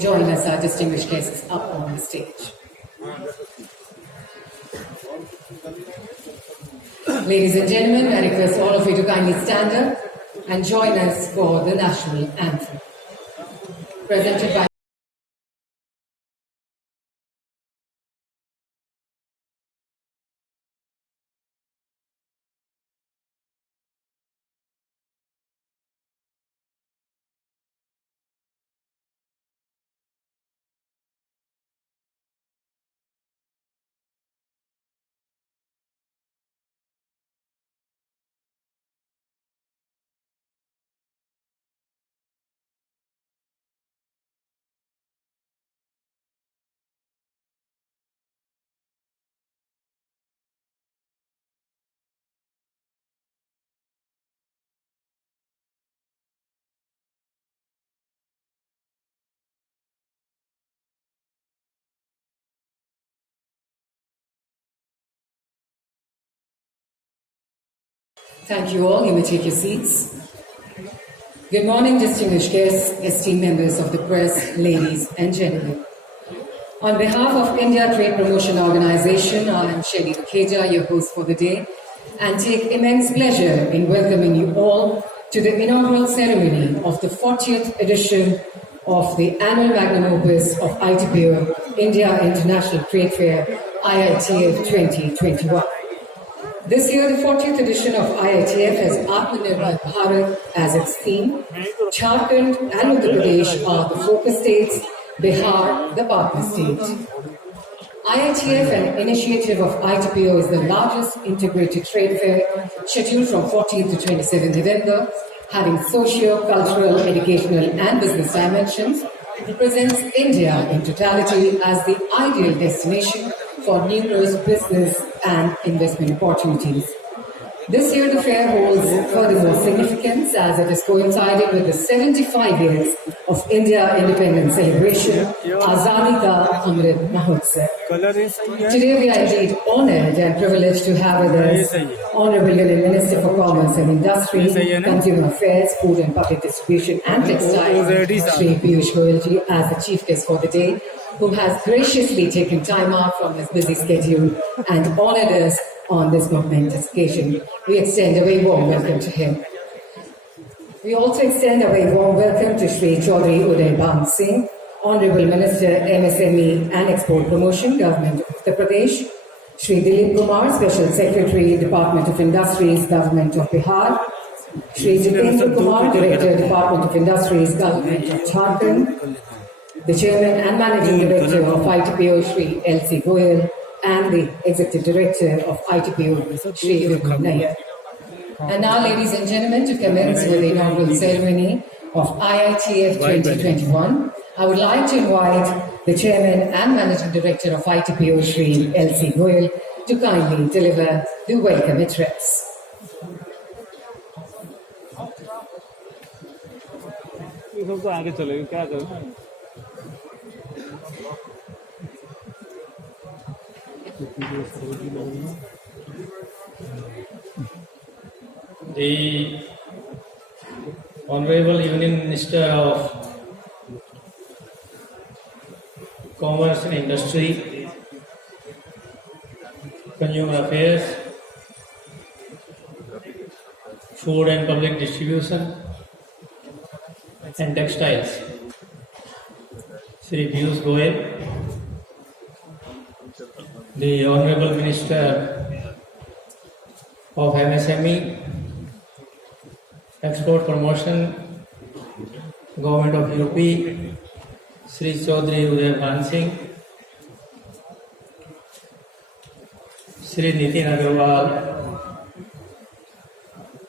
join us, our distinguished guests, up on the stage. Ladies and gentlemen, I request all of you to kindly stand up and join us for the national anthem. Presented by Thank you all. You may take your seats. Good morning, distinguished guests, esteemed members of the press, ladies and gentlemen. On behalf of India Trade Promotion Organization, I am Shelly Mukhija, your host for the day, and take immense pleasure in welcoming you all to the inaugural ceremony of the 40th edition of the annual magnum opus of ITPO, India International Trade Fair, IITF 2021. This year, the 40th edition of IITF has Atmanirbhar Bharat as its theme. Jharkhand and Uttar Pradesh are the focus states, Bihar the partner state. IITF, an initiative of ITPO, is the largest integrated trade fair scheduled from 14th to 27th November, having socio, cultural, educational and business dimensions. It presents India in totality as the ideal destination for numerous business and investment opportunities. This year, the fair holds furthermore significance as it is coincided with the 75 years of India independence celebration, Azadi Ka Amrit Mahotsav. Today, we are indeed honored and privileged to have with us Honorable Union Minister for Commerce and Industry, Consumer Affairs, Food and Public Distribution and Textiles, Shri Piyush Goyal ji, as the chief guest for the day, who has graciously taken time out from his busy schedule and honored us on this momentous occasion. We extend a very warm welcome to him. We also extend a very warm welcome to Shri Chaudhry Uday Bhan Singh, Honorable Minister, MSME and Export Promotion, Government of Uttar Pradesh, Shri Dilip Kumar, Special Secretary, Department of Industries, Government of Bihar, Shri Jitendra Kumar, Director, Department of Industries, Government of Jharkhand, the Chairman and Managing Director of ITPO, Shri L.C. Goyal, and the Executive Director of ITPO, Shri Vipul Nair. And now, ladies and gentlemen, to commence with the inaugural ceremony of IITF 2021, I would like to invite the Chairman and Managing Director of ITPO, Shri L.C. Goyal, to kindly deliver the welcome address. The Honorable Union Minister of Commerce and Industry, Consumer Affairs, Food and Public Distribution and Textiles, Shri Piyush Goyal, the Honorable Minister of MSME, Export Promotion, Government of UP, Shri Chaudhry Uday Bhan Singh, Shri Nitin Agarwal,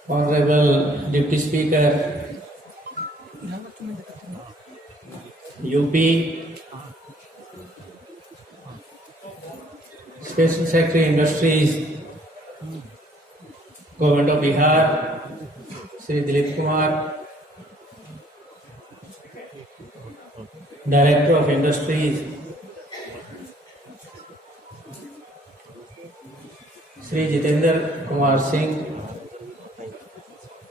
Honorable Deputy Speaker, UP, Special Secretary Industries, Government of Bihar, Shri Dilip Kumar, Director of Industries, Shri Jitendra Kumar Singh,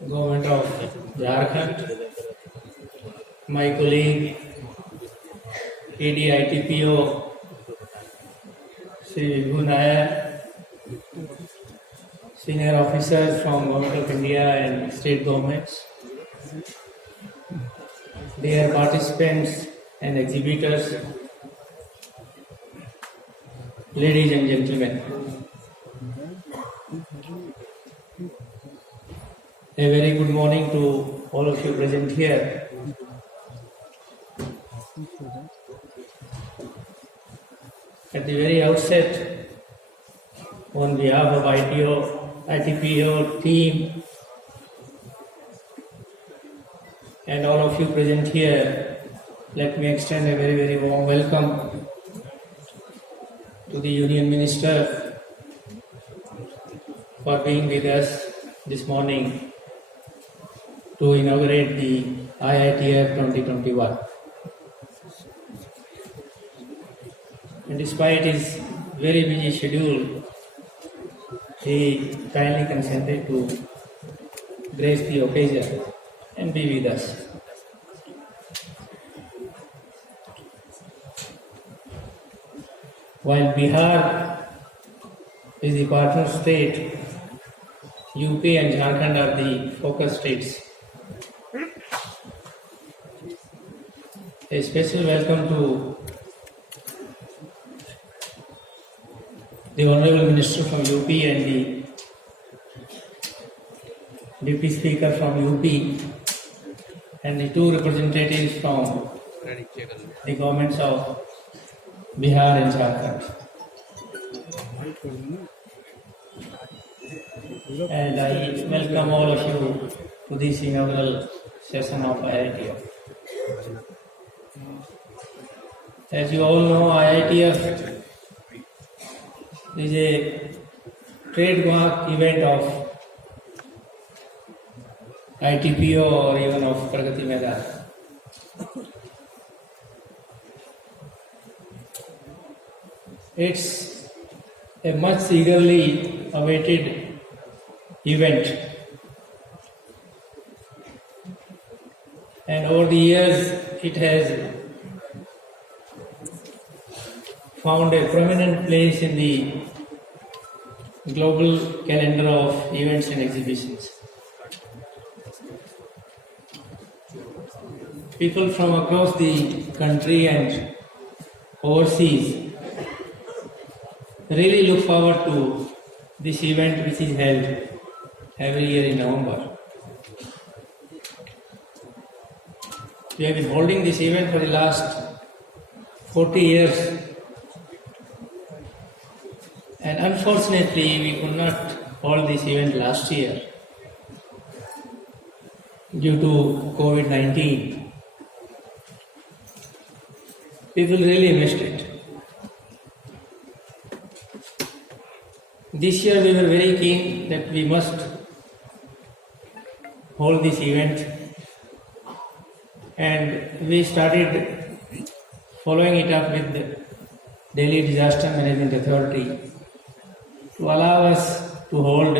Government of Jharkhand, my colleague ADITPO Sri Vibhu Nair, senior officers from Government of India and state governments, dear participants and exhibitors, ladies and gentlemen. A very good morning to all of you present here. At the very outset, on behalf of ITPO team and all of you present here, let me extend a very, very warm welcome to the Union Minister for being with us this morning to inaugurate the IITF 2021. And despite his very busy schedule, he kindly consented to grace the occasion and be with us. While Bihar is the partner state, UP and Jharkhand are the focus states. A special welcome to the Honorable Minister from UP and the Deputy Speaker from UP and the two representatives from the governments of Bihar and Jharkhand. And I welcome all of you to this inaugural session of IITF. As you all know, IITF is a trademark event of ITPO or even of Pragati Maidan. It's a much eagerly awaited event, and over the years it has found a prominent place in the global calendar of events and exhibitions. People from across the country and overseas really look forward to this event, which is held every year in November. We have been holding this event for the last 40 years. And unfortunately, we could not hold this event last year due to COVID-19. People really missed it. This year we were very keen that we must hold this event, and we started following it up with the Delhi Disaster Management Authority to allow us to hold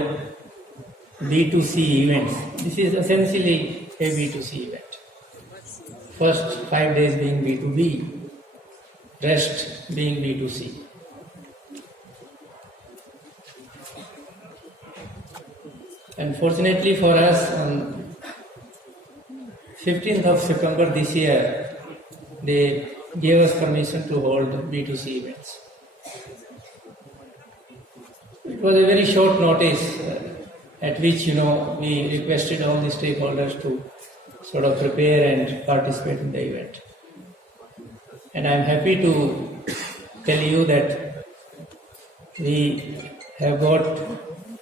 B2C events. This is essentially a B2C event. First 5 days being B2B, rest being B2C. Unfortunately for us, on 15th of September this year, they gave us permission to hold B2C events. It was a very short notice at which, we requested all the stakeholders to sort of prepare and participate in the event. And I'm happy to tell you that we have got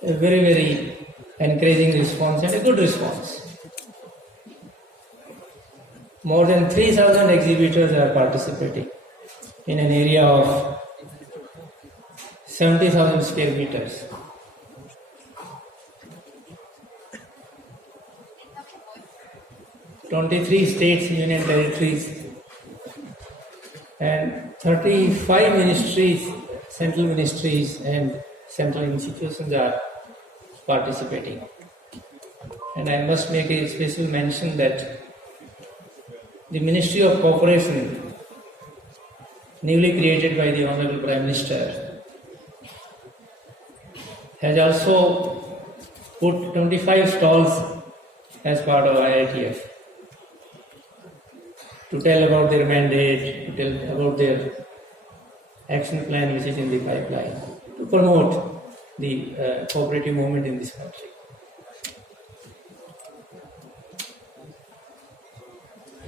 a very, very encouraging response and a good response. More than 3,000 exhibitors are participating in an area of 70,000 square meters. "23 states, union territories, and 35 ministries, central ministries and central institutions are participating. And I must make a special mention that the Ministry of Cooperation newly created by the Honorable Prime Minister, has also put 25 stalls as part of IITF to tell about their mandate, to tell about their action plan which is in the pipeline, to promote the cooperative movement in this country.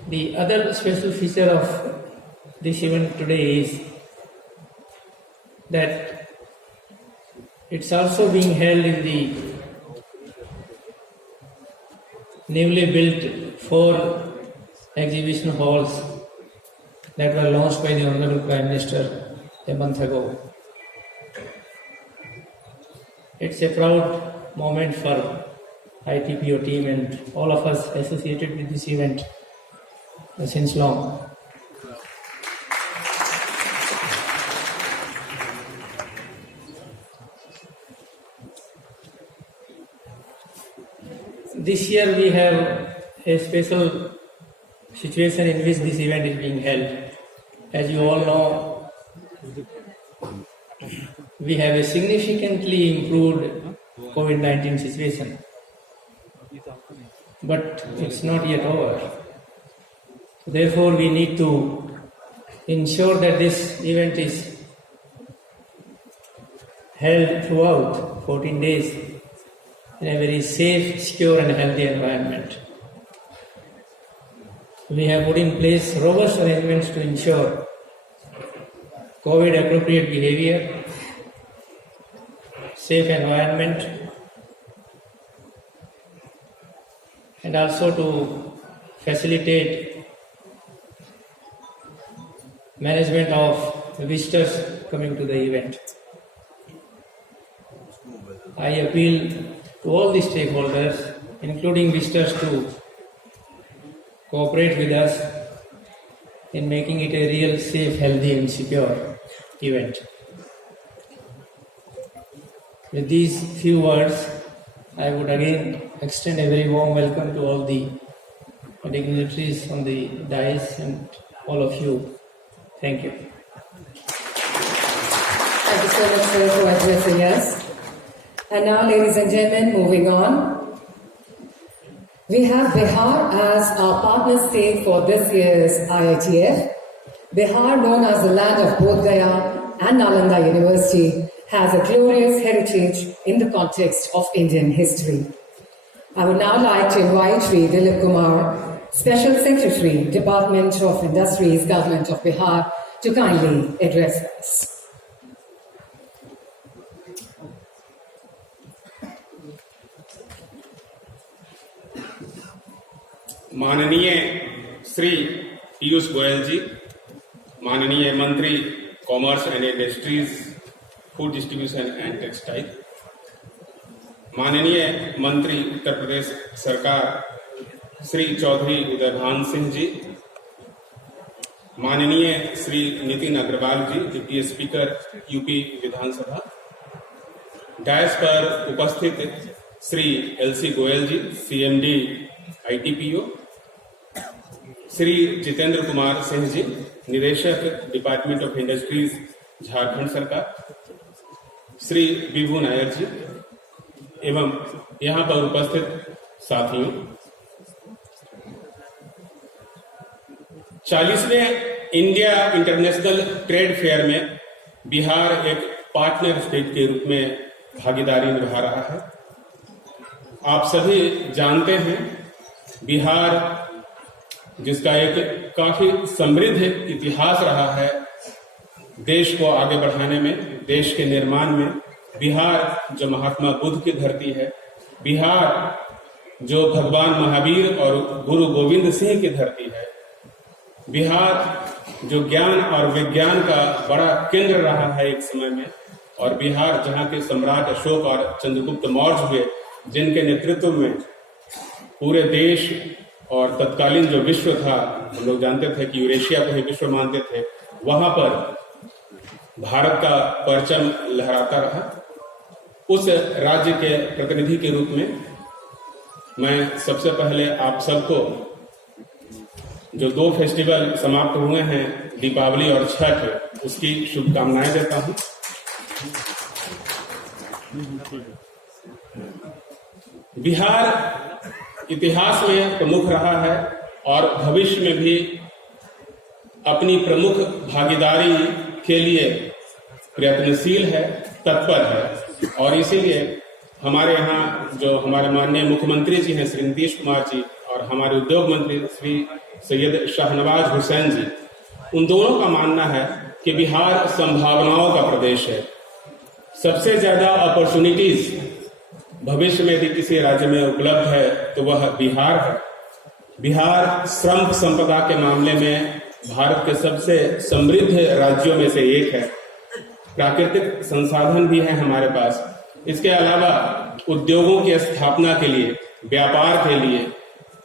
The other special feature of this event today is that it's also being held in the newly built 4 exhibition halls that were launched by the Honorable Prime Minister a month ago. It's a proud moment for ITPO team and all of us associated with this event since long. This year we have a special situation in which this event is being held. As you all know, we have a significantly improved COVID-19 situation, but it's not yet over. Therefore, we need to ensure that this event is held throughout 14 days in a very safe, secure and healthy environment. We have put in place robust arrangements to ensure COVID appropriate behavior, safe environment, and also to facilitate management of visitors coming to the event. I appeal to all the stakeholders, including visitors, to cooperate with us in making it a real, safe, healthy and secure event. With these few words, I would again extend a very warm welcome to all the dignitaries on the dais and all of you. Thank you. Thank you so much, sir, for addressing us. And now, ladies and gentlemen, moving on. We have Bihar as our partner state for this year's IITF. Bihar, known as the land of Bodh Gaya and Nalanda University, has a glorious heritage in the context of Indian history. I would now like to invite Shri Dilip Kumar, Special Secretary, Department of Industries, Government of Bihar, to kindly address us. माननीय श्री पीयूष गोयल जी, माननीय मंत्री commerce and industries, food distribution and textile, माननीय मंत्री उत्तर प्रदेश सरकार श्री चौधरी उदयभान सिंह जी, माननीय श्री नितिन अग्रवाल जी, deputy speaker UP विधानसभा, DISE पर उपस्थित Shri LC Goyal जी, CMD ITPO, Shri Jitendra Kumar Singh ji, निदेशक डिपार्टमेंट ऑफ इंडस्ट्रीज झारखंड सरकार, श्री विभू नायर जी एवं यहाँ पर उपस्थित साथियों, 40वें इंडिया इंटरनेशनल ट्रेड फेयर में बिहार एक पार्टनर स्टेट के रूप में भागीदारी निभा रहा है। आप सभी जानते हैं, बिहार जिसका एक काफी समृद्ध इतिहास रहा है देश को आगे बढ़ाने में, देश के निर्माण में, बिहार जो महात्मा बुद्ध की धरती है, बिहार जो भगवान महावीर और गुरु गोविंद सिंह की धरती है, बिहार जो ज्ञान और विज्ञान का बड़ा केंद्र रहा है एक समय में, और बिहार जहाँ के सम्राट अशोक और चंद्रगुप्त मौर्य हुए, जिनके नेतृत्व में पूरे देश और तत्कालीन जो विश्व था, हम लोग जानते थे कि यूरेशिया को ही विश्व मानते थे, वहां पर भारत का परचम लहराता रहा। उस राज्य के प्रतिनिधि के रूप में मैं सबसे पहले आप सबको, जो 2 फेस्टिवल समाप्त हुए हैं दीपावली और छठ उसकी शुभकामनाएं देता हूं। बिहार इतिहास में प्रमुख रहा है और भविष्य में भी अपनी प्रमुख भागीदारी के लिए प्रयत्नशील है, तत्पर है। और इसीलिए हमारे यहाँ जो हमारे माननीय मुख्यमंत्री जी हैं श्री नीतीश कुमार जी और हमारे उद्योग मंत्री श्री सैयद शाहनवाज हुसैन जी, उन दोनों का मानना है कि बिहार संभावनाओं का प्रदेश है। सबसे ज्यादा अपॉर्चुनिटीज भविष्य में यदि किसी राज्य में उपलब्ध है तो वह बिहार है। बिहार श्रम संपदा के मामले में भारत के सबसे समृद्ध राज्यों में से एक है। प्राकृतिक संसाधन भी है हमारे पास। इसके अलावा उद्योगों की स्थापना के लिए, व्यापार के लिए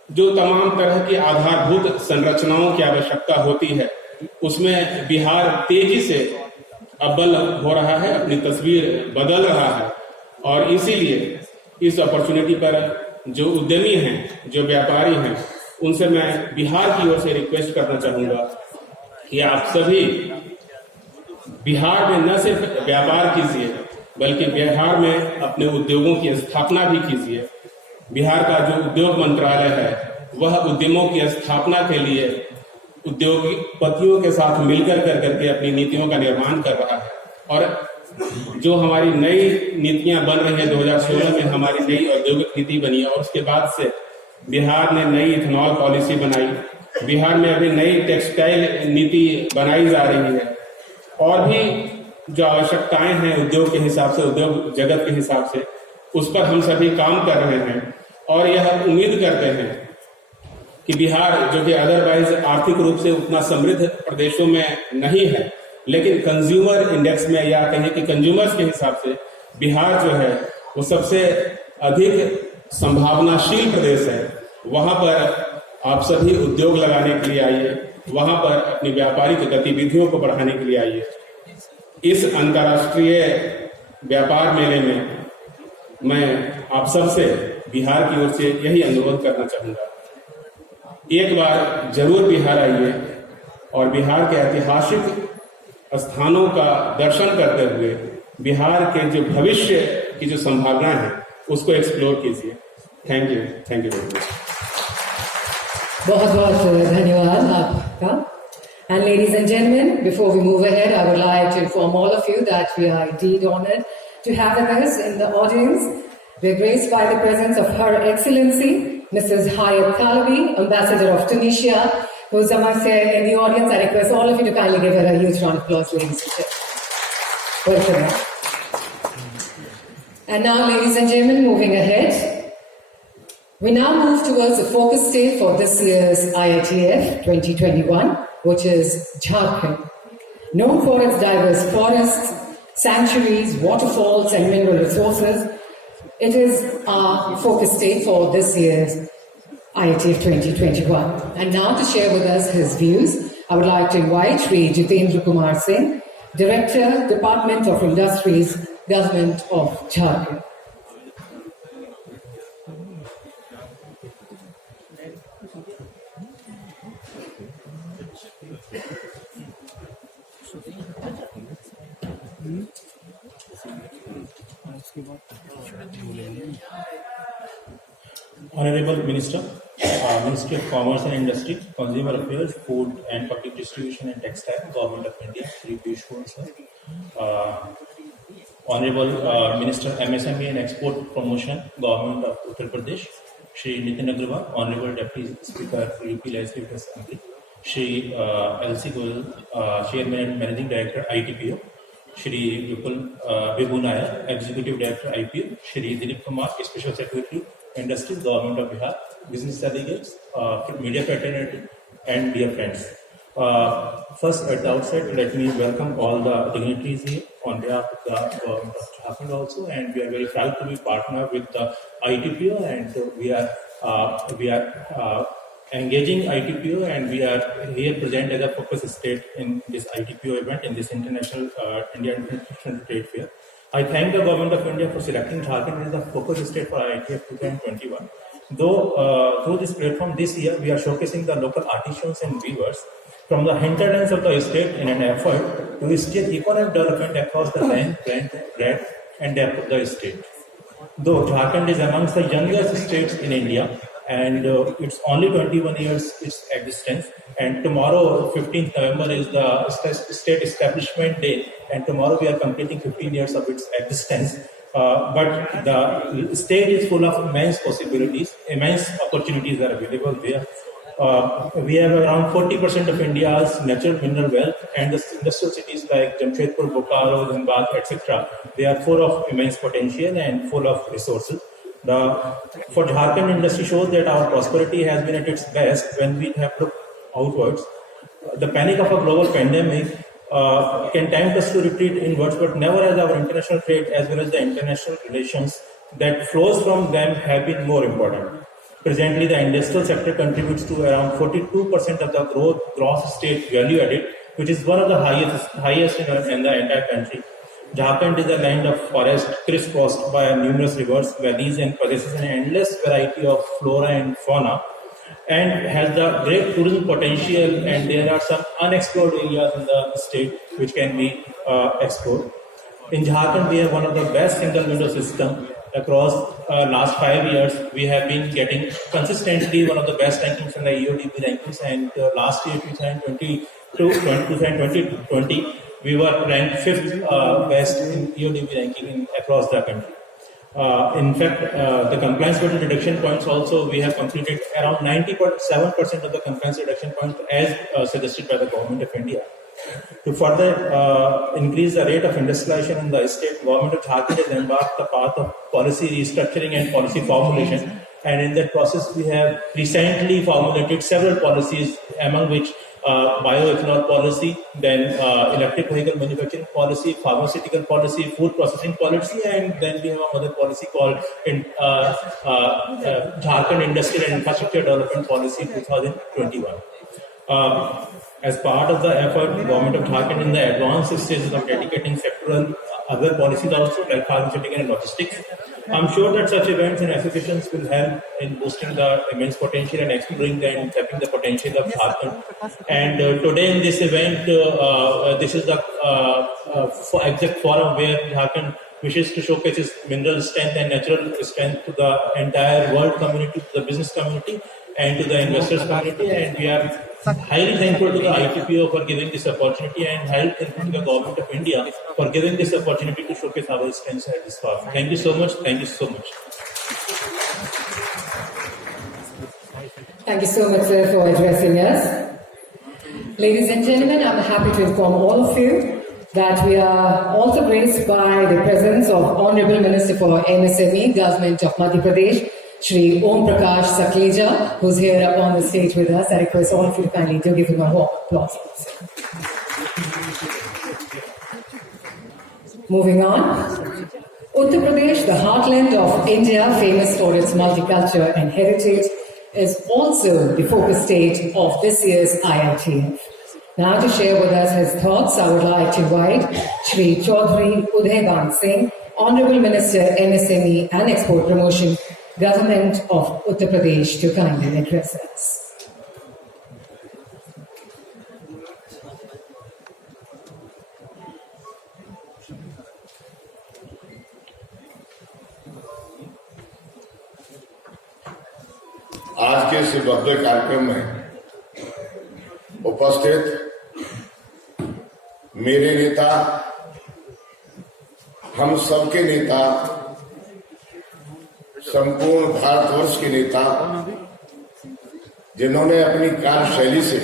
जो तमाम तरह की आधारभूत संरचनाओं की आवश्यकता होती है, उसमें बिहार तेजी से अव्वल हो रहा है, अपनी तस्वीर बदल रहा है। और इसीलिए इस अपॉर्चुनिटी पर जो उद्यमी हैं, जो व्यापारी हैं, उनसे मैं बिहार की ओर से रिक्वेस्ट करना चाहूंगा कि आप सभी बिहार में न सिर्फ व्यापार कीजिए बल्कि बिहार में अपने उद्योगों की स्थापना भी कीजिए। बिहार का जो उद्योग मंत्रालय है वह उद्यमों की स्थापना के लिए उद्योगपतियों के साथ मिलकर करके अपनी नीतियों का निर्माण कर रहा है। और जो हमारी नई नीतियां बन रही है, 2016 में हमारी नई औद्योगिक नीति बनी है और उसके बाद से बिहार ने नई इथेनॉल पॉलिसी बनाई। बिहार में अभी नई टेक्सटाइल नीति बनाई जा रही है। और भी जो आवश्यकताएं हैं उद्योग के हिसाब से, उद्योग जगत के हिसाब से, उस पर हम सभी काम कर रहे हैं। और यह उम्मीद करते हैं कि बिहार, जो कि अदरवाइज आर्थिक रूप से उतना समृद्ध प्रदेशों में नहीं है, लेकिन कंज्यूमर इंडेक्स में या कहें कि कंज्यूमर्स के हिसाब से बिहार जो है वो सबसे अधिक संभावनाशील प्रदेश है। वहां पर आप सभी उद्योग लगाने के लिए आइए, वहां पर अपनी व्यापारिक गतिविधियों को बढ़ाने के लिए आइए। इस अंतर्राष्ट्रीय व्यापार मेले में मैं आप सबसे बिहार की ओर से यही अनुरोध करना चाहूंगा, एक बार जरूर बिहार आइए और बिहार के ऐतिहासिक स्थानों का दर्शन करते हुए बिहार के जो भविष्य की जो संभावना है उसको एक्सप्लोर कीजिए। Thank you very much. बहुत बहुत धन्यवाद आपका। And ladies and gentlemen, before we move ahead, I would like to inform all of you that we are indeed honored to have with us in the audience. We are graced by the presence of Her Excellency, Mrs. Hayat Kalabi, Ambassador of Tunisia, who is amongst here in the audience. I request all of you to kindly give her a huge round of applause, ladies and gentlemen. Welcome. And now, ladies and gentlemen, moving ahead, we now move towards the focus state for this year's IITF 2021, which is Jharkhand. Known for its diverse forests, sanctuaries, waterfalls, and mineral resources, it is our focus state for this year's IITF 2021. And now to share with us his views, I would like to invite Shri Jitendra Kumar Singh, Director, Department of Industries, Government of Jharkhand. Honorable Minister, Ministry of Commerce and Industry, Consumer Affairs, Food and Public Distribution and Textile, Government of India, Shri Piyush Goyal sir. Honorable Minister MSME and Export Promotion, Government of Uttar Pradesh, Shri Nitin Agrawal, Honorable Deputy Speaker, UP Legislative Assembly, Shri LC Goyal, Chairman and Managing Director, ITPO, Shri Vibhu Nair, Executive Director, IPO, Shri Dilip Kumar, Special Secretary, Industries, Government of Bihar, business delegates, media fraternity, and dear friends. First, at the outset, let me welcome all the dignitaries here on behalf of the Government of Jharkhand also, and we are very proud to be partner with the ITPO, and we are engaging ITPO, and we are here present as a focus state in this ITPO event, in this International India International Trade Fair. I thank the Government of India for selecting Jharkhand as the focus state for IITF 2021. Though through this platform this year, we are showcasing the local artisans and weavers from the hinterlands of the state in an effort to stimulate economic development across the length, breadth, and depth of the state. Though Jharkhand is amongst the youngest states in India, and it's only 21 years its existence, and tomorrow 15th November is the state establishment day, and tomorrow we are completing 15 years of its existence. But the state is full of immense possibilities, immense opportunities are available there. We have around 40% of India's natural mineral wealth, and the industrial cities like Jamshedpur, Bokaro, Dhanbad, etc. They are full of immense potential and full of resources. For Jharkhand, industry shows that our prosperity has been at its best when we have looked outwards. The panic of a global pandemic can tempt us to retreat inwards, but never has our international trade as well as the international relations that flows from them have been more important. Presently, the industrial sector contributes to around 42% of the gross state value added, which is one of the highest in the entire country. Jharkhand is a land of forest crisscrossed by numerous rivers, valleys, and possesses an endless variety of flora and fauna, and has the great tourism potential, and there are some unexplored areas in the state which can be explored. In Jharkhand, we have one of the best single window system across last 5 years. We have been getting consistently one of the best rankings in the EODB rankings, and last year 2020 we were ranked 5th best in EODB ranking across the country. In fact, the compliance patent reduction points also, we have completed around 97% of the compliance reduction points as suggested by the Government of India. To further increase the rate of industrialization in the state, Government of Jharkhand has embarked the path of policy restructuring and policy formulation. And in that process, we have recently formulated several policies, among which bioethanol policy, then electric vehicle manufacturing policy, pharmaceutical policy, food processing policy, and then we have another policy called Jharkhand Industrial and Infrastructure Development Policy 2021. As part of the effort, the Government of Jharkhand in the advanced stages of dedicating sectoral other policies also, like pharmaceutical and logistics. I'm sure that such events and associations will help in boosting the immense potential and exploring and tapping the potential of Jharkhand. And today in this event, this is the exact forum where Jharkhand wishes to showcase its mineral strength and natural strength to the entire world community, to the business community, and to the investors community. And we are highly thankful to the ITPO for giving this opportunity, and highly thankful to the Government of India for giving this opportunity to showcase our strengths at this forum. Thank you so much. Thank you so much. Thank you so much, sir, for addressing us. Ladies and gentlemen, I'm happy to inform all of you that we are also graced by the presence of Honorable Minister for MSME, Government of Madhya Pradesh, Shri Om Prakash Sakleja, who's here up on the stage with us. I request all of you to kindly do give him a warm applause. Moving on, Uttar Pradesh, the heartland of India, famous for its multicultural and heritage, is also the focus state of this year's IITF. Now to share with us his thoughts, I would like to invite Shri Chaudhry Udayban Singh, Honorable Minister, MSME and Export Promotion, Government of Uttar Pradesh, to kindly address us. आज के इस भव्य कार्यक्रम में उपस्थित मेरे नेता, हम सबके नेता, संपूर्ण भारतवर्ष के नेता, जिन्होंने अपनी कार्यशैली से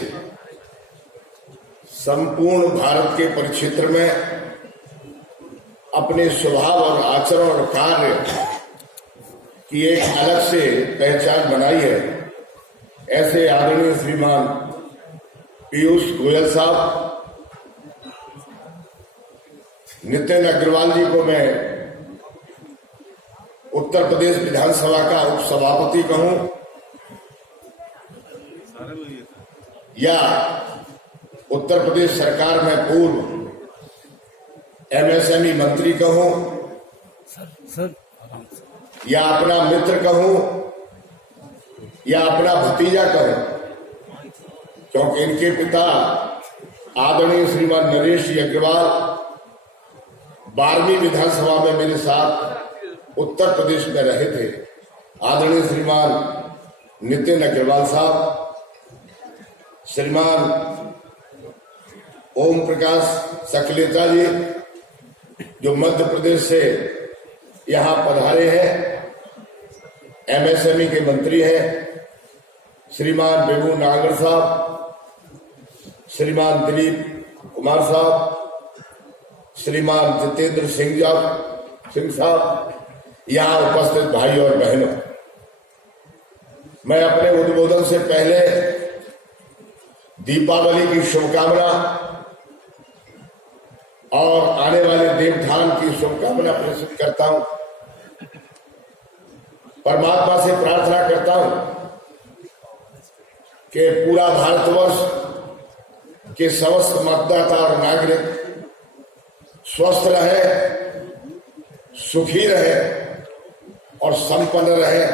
संपूर्ण भारत के परिक्षेत्र में अपने स्वभाव और आचरण और कार्य की एक अलग से पहचान बनाई है, ऐसे आदरणीय श्रीमान पीयूष गोयल साहब, नितिन अग्रवाल जी को मैं उत्तर प्रदेश विधानसभा का उपसभापति कहूं या उत्तर प्रदेश सरकार में पूर्व एमएसएमई मंत्री कहूं या अपना मित्र कहूं या अपना भतीजा कहूं, क्योंकि इनके पिता आदरणीय श्रीमान नरेश जी अग्रवाल 12वीं विधानसभा में मेरे साथ उत्तर प्रदेश में रहे थे। आदरणीय श्रीमान नितिन अग्रवाल साहब, श्रीमान ओम प्रकाश सकलेचा जी जो मध्य प्रदेश से यहां पधारे हैं, एमएसएमई के मंत्री हैं, श्रीमान बेबू नागर साहब, श्रीमान दिलीप कुमार साहब, श्रीमान जितेंद्र सिंह साहब, यहां उपस्थित भाई और बहनों, मैं अपने उद्बोधन से पहले दीपावली की शुभकामना और आने वाले देवधान की शुभकामना प्रेषित करता हूं। परमात्मा से प्रार्थना करता हूं कि पूरा भारतवर्ष के समस्त मतदाता और नागरिक स्वस्थ रहे, सुखी रहे और संपन्न रहे।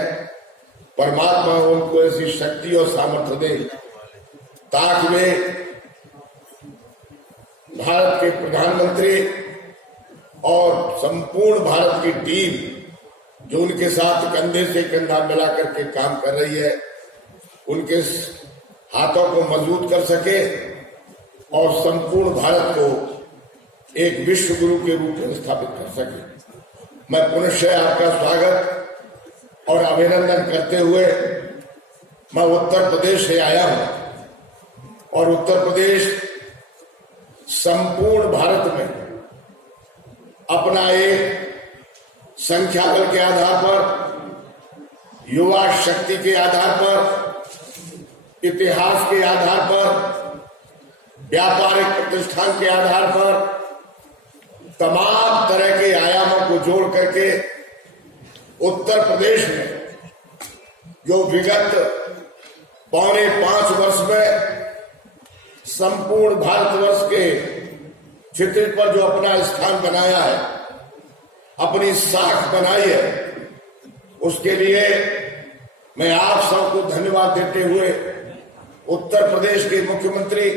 परमात्मा उनको ऐसी शक्ति और सामर्थ्य दे ताकि वे भारत के प्रधानमंत्री और संपूर्ण भारत की टीम जो उनके साथ कंधे से कंधा मिला करके काम कर रही है, उनके हाथों को मजबूत कर सके और संपूर्ण भारत को एक विश्व गुरु के रूप में स्थापित कर सके। मैं पुनः आपका स्वागत और अभिनंदन करते हुए मैं उत्तर प्रदेश से आया हूं और उत्तर प्रदेश संपूर्ण भारत में अपना एक संख्या बल के आधार पर, युवा शक्ति के आधार पर, इतिहास के आधार पर, व्यापारिक प्रतिष्ठान के आधार पर तमाम तरह के आयामों को जोड़ करके उत्तर प्रदेश में जो विगत 4.5 वर्ष में संपूर्ण भारतवर्ष के क्षितिज पर जो अपना स्थान बनाया है, अपनी साख बनाई है, उसके लिए मैं आप सबको धन्यवाद देते हुए उत्तर प्रदेश के मुख्यमंत्री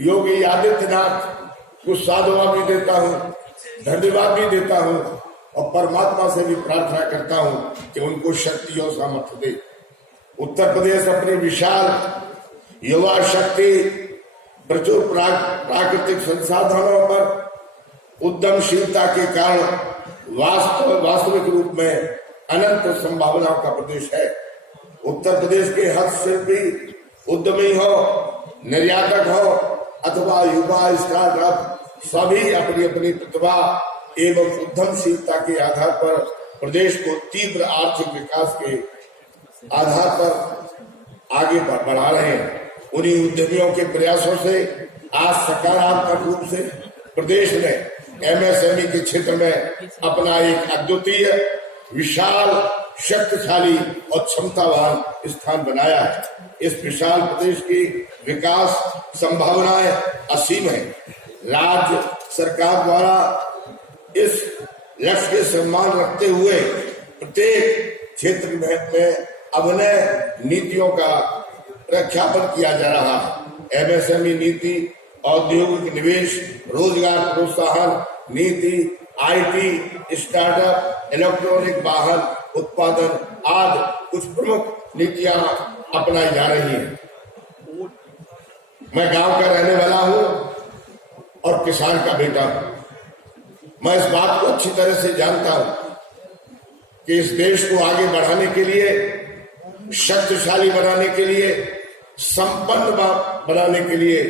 योगी आदित्यनाथ को साधुवाद भी देता हूं, धन्यवाद भी देता हूं और परमात्मा से भी प्रार्थना करता हूं कि उनको शक्ति और सामर्थ्य दे। उत्तर प्रदेश अपनी विशाल युवा शक्ति, प्रचुर प्राकृतिक संसाधनों पर उद्यमशीलता के कारण वास्तविक रूप में अनंत संभावनाओं का प्रदेश है। उत्तर प्रदेश के हस्तशिल्पी, उद्यमी हो, निर्यातक हो अथवा युवा स्टार्टअप, सभी अपनी अपनी प्रतिभा एवं उद्यमशीलता के आधार पर प्रदेश को तीव्र आर्थिक विकास के आधार पर आगे बढ़ा रहे हैं। उन्हीं उद्यमियों के प्रयासों से आज सकारात्मक रूप से प्रदेश ने एमएसएमई के क्षेत्र में अपना एक अद्वितीय, विशाल, शक्तिशाली और क्षमतावान स्थान बनाया है। इस विशाल प्रदेश की विकास संभावनाएं असीम है। राज्य सरकार द्वारा इस लक्ष्य के सम्मान रखते हुए प्रत्येक क्षेत्र में अभिनय नीतियों का प्रख्यापन किया जा रहा है। एमएसएमई नीति, औद्योगिक निवेश, रोजगार प्रोत्साहन नीति, आईटी, स्टार्टअप, इलेक्ट्रॉनिक वाहन उत्पादन आदि कुछ प्रमुख नीतियां अपनाई जा रही हैं। मैं गांव का रहने वाला हूं और किसान का बेटा हूं। मैं इस बात को अच्छी तरह से जानता हूं कि इस देश को आगे बढ़ाने के लिए, शक्तिशाली बनाने के लिए, संपन्न बनाने के लिए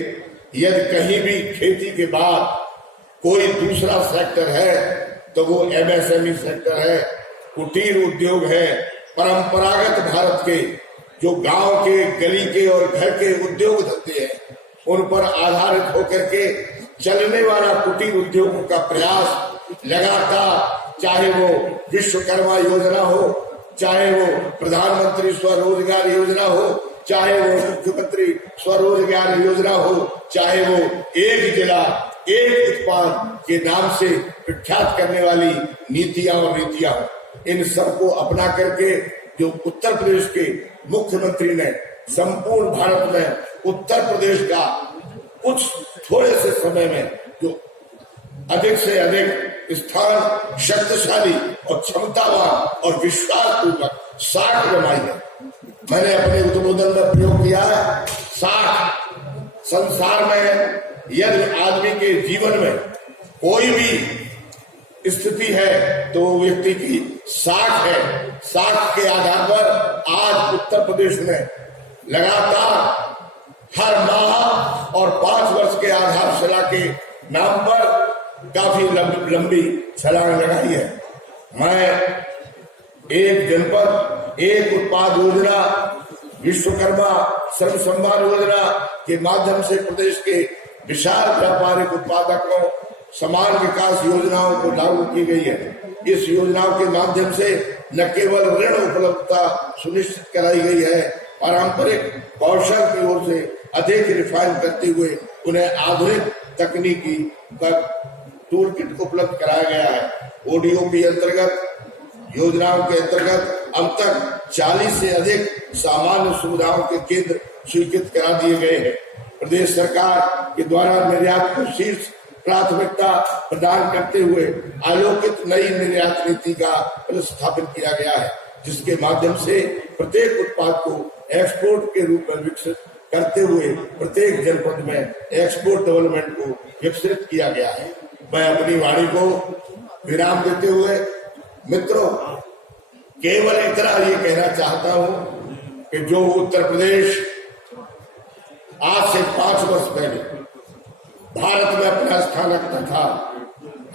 यदि कहीं भी खेती के बाद कोई दूसरा सेक्टर है तो वो एमएसएमई सेक्टर है, कुटीर उद्योग है। परंपरागत भारत के जो गांव के, गली के और घर के उद्योग धंधे हैं, उन पर आधारित होकर के चलने वाला कुटीर उद्योगों का प्रयास लगातार, चाहे वो विश्वकर्मा योजना हो, चाहे वो प्रधानमंत्री स्वरोजगार योजना हो, चाहे वो मुख्यमंत्री स्वरोजगार योजना हो, चाहे वो एक जिला एक उत्पाद के नाम से प्रख्यात करने वाली नीतियां और नीतियां, इन सबको अपना करके जो उत्तर प्रदेश के मुख्यमंत्री ने संपूर्ण भारत में उत्तर प्रदेश का कुछ थोड़े से समय में जो अधिक से अधिक स्थान शक्तिशाली और क्षमतावान और विश्वासपूर्वक 60 जमाई है। मैंने अपने उद्बोधन में प्रयोग किया है 60। संसार में यदि आदमी के जीवन में कोई भी स्थिति है तो वो व्यक्ति की 60 है। 60 के आधार पर आज उत्तर प्रदेश ने लगातार हर माह और 5 वर्ष के आधारशिला के नाम पर काफी लंबी छलांग लगाई है। मैं एक जनपद एक उत्पाद योजना, विश्वकर्मा श्रम सम्मान योजना के माध्यम से प्रदेश के विशाल व्यापारिक उत्पादकों समान विकास योजनाओं को लागू की गई है। इस योजनाओं के माध्यम से न केवल ऋण उपलब्धता सुनिश्चित कराई गई है, पारंपरिक कौशल की ओर से अधिक रिफाइन करते हुए उन्हें आधुनिक तकनीकी टूल किट उपलब्ध कराया गया है। ओडीओपी अंतर्गत योजनाओं के अंतर्गत अब तक 40 से अधिक सामान्य सुविधाओं के केंद्र स्वीकृत करा दिए गए हैं। प्रदेश सरकार के द्वारा निर्यात को शीर्ष प्राथमिकता प्रदान करते हुए आलोकित नई निर्यात नीति का प्रतिस्थापन किया गया है, जिसके माध्यम से प्रत्येक उत्पाद को एक्सपोर्ट के रूप में विकसित करते हुए प्रत्येक जनपद में एक्सपोर्ट डेवलपमेंट को विकसित किया गया है। मैं अपनी वाणी को विराम देते हुए मित्रों केवल इतना ये कहना चाहता हूं कि जो उत्तर प्रदेश आज से 5 वर्ष पहले भारत में अपना स्थान रखता था,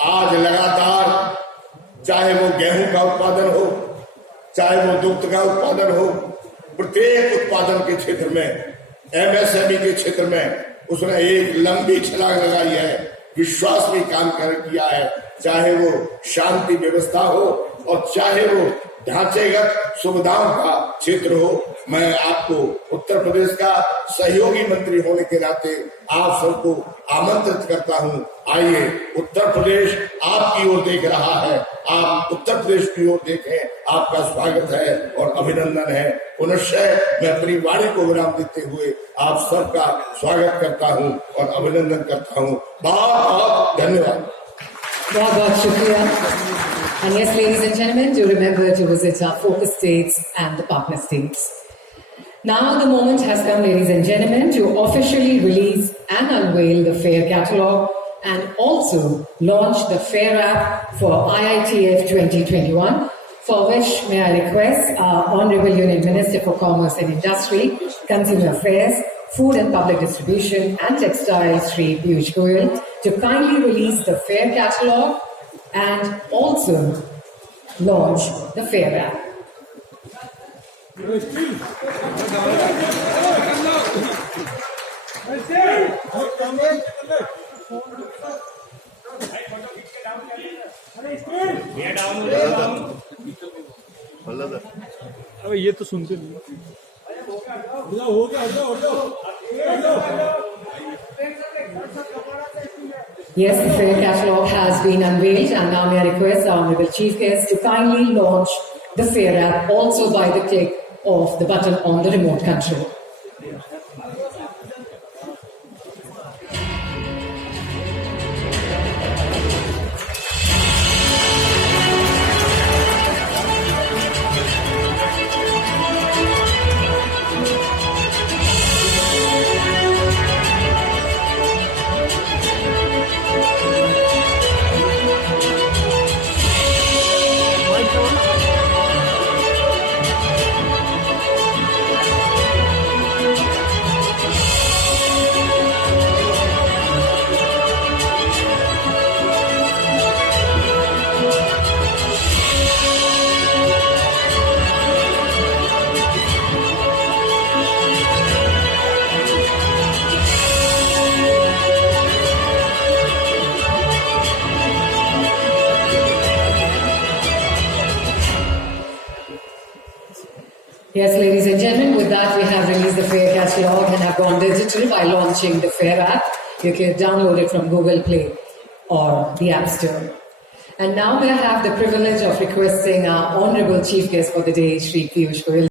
आज लगातार चाहे वो गेहूं का उत्पादन हो, चाहे वो दुग्ध का उत्पादन हो, प्रत्येक उत्पादन के क्षेत्र में एमएसएमई के क्षेत्र में उसने एक लंबी छलांग लगाई है, विश्वास भी काम किया है। चाहे वो शांति व्यवस्था हो और चाहे वो ढांचेगत सुविधाओं का क्षेत्र हो। मैं आपको उत्तर प्रदेश का सहयोगी मंत्री होने के नाते आप सबको आमंत्रित करता हूं, आइए उत्तर प्रदेश आपकी ओर देख रहा है, आप उत्तर प्रदेश की ओर देखें, आपका स्वागत है और अभिनंदन है। पुनश्च मैं अपनी वाणी को विराम देते हुए आप सबका स्वागत करता हूं और अभिनंदन करता हूं। बहुत बहुत धन्यवाद। बहुत बहुत शुक्रिया। And yes, ladies and gentlemen, do remember to visit our focus states and the partner states. Now the moment has come, ladies and gentlemen, to officially release and unveil the FAIR catalogue and also launch the FAIR app for IITF 2021, for which may I request our Honorable Union Minister for Commerce and Industry, Consumer Affairs, Food and Public Distribution and Textiles, Shri Piyush Goyal, to kindly release the FAIR catalogue and also launch the FAIR app. अबे ये तो सुनते नहीं। Yes, the FAIR catalogue has been unveiled, and now may I request our Honorable Chief Guest to kindly launch the FAIR app also by the click of the button on the remote control. Yes, ladies and gentlemen, with that we have released the FAIR catalogue and have gone digital by launching the FAIR app. You can download it from Google Play or the App Store. And now may I have the privilege of requesting our Honorable Chief Guest for the day, Shri Piyush Goyal.